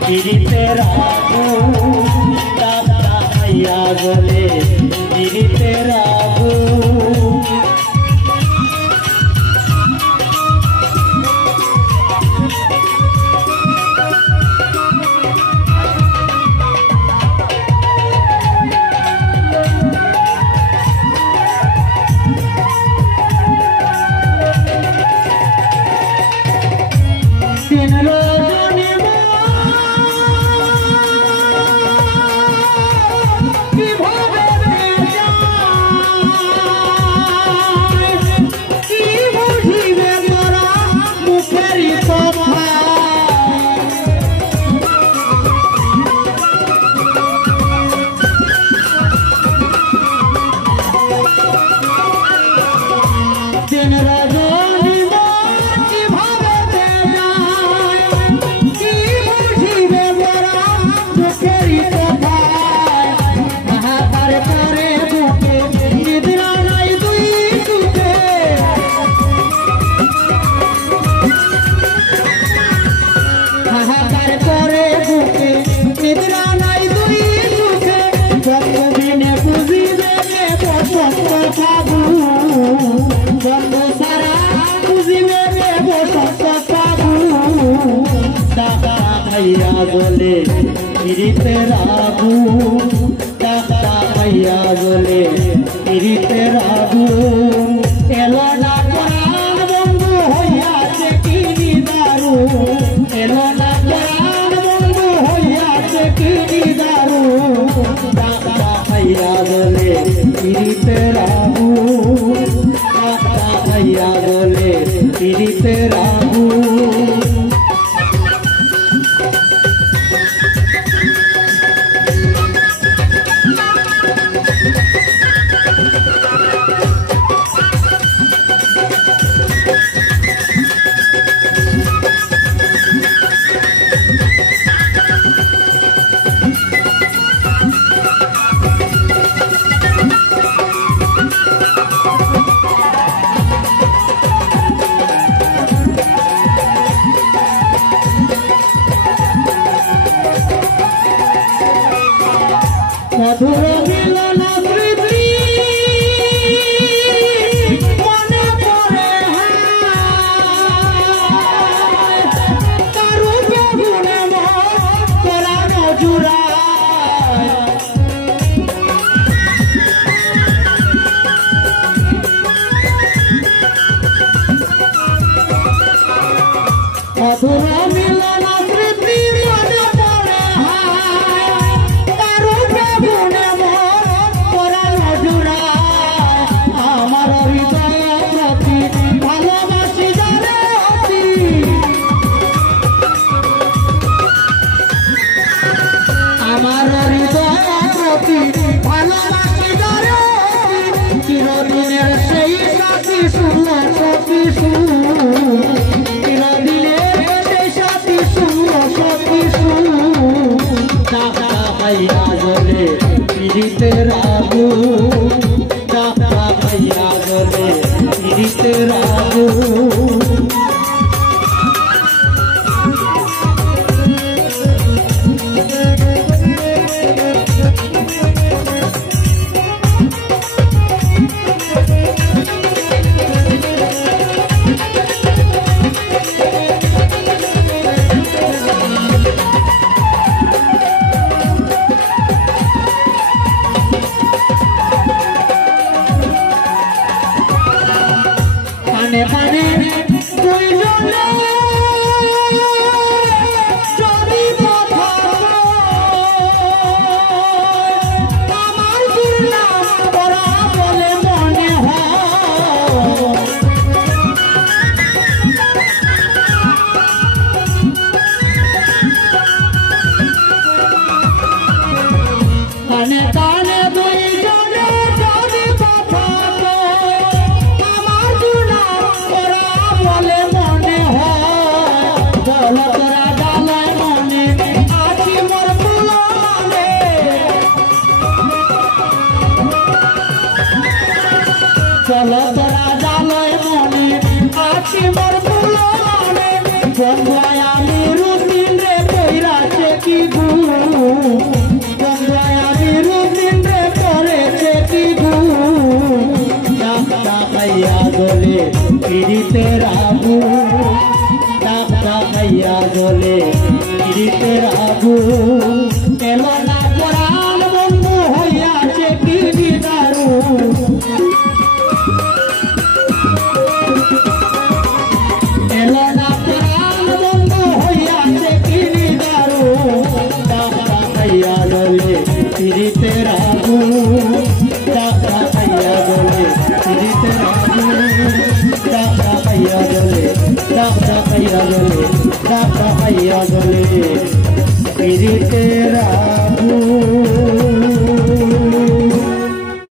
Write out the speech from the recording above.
পিরিতের আগুন তাকাইয়া গলে পিরিতের আগুন গলে পিরিতের আগুন তাকাইয়া গলে পিরিতের আগুন এলো না প্রাণ বন্ধু হইয়াছে কি দারুণ এলো না প্রাণ বন্ধু হইয়াছে কি দারুণ তাকাইয়া গলে পিরিতের আগুন তাকাইয়া গলে পিরিতের আগুন মধুর মিলন স্মৃতি মনে পড়ে তার গুণে পরানো জুড়ায় মধুর মিলন স্মৃতি মনে পড়ে আমার হৃদয় প্রতি ভালোবাসি জানে আমার হৃদয় প্রতি ভালোবাসি জানে চিরদিনের সেই সাথী শুনল সতী চিরদিনের সেই সাথী শুনল সতী তাকাইয়া গলে পিরিতের আগুন তাকাইয়া গলে পিরিতের আগুন পানে তুই যদি আমার দুর্নাম করা বলে মনে হয় কানে দুই জনে যদি বলে মনে হয় বল তোরা ডালায় মনে আছি মোর পুলনে চল তোরা ডালায় মনে আছি মোর পুলনে বন্ধু আমি রুটিন রে কইরা পীড়িতের আগুন ডাকা খাইয়া জলে পীড়িতের আগুন এলো না পরাণ বন্ধু হইয়াছে কি দারুণ এলো না পরাণ বন্ধু হইয়াছে কি দারুণ ডাকা খাইয়া জলে পীড়িতের আগুন ডাকা খাইয়া জলে পীড়িতের আগুন ডাকা খাইয়া জলে ডাকা খাইয়া জলে ডাকা খাইয়া জলে পীড়িতের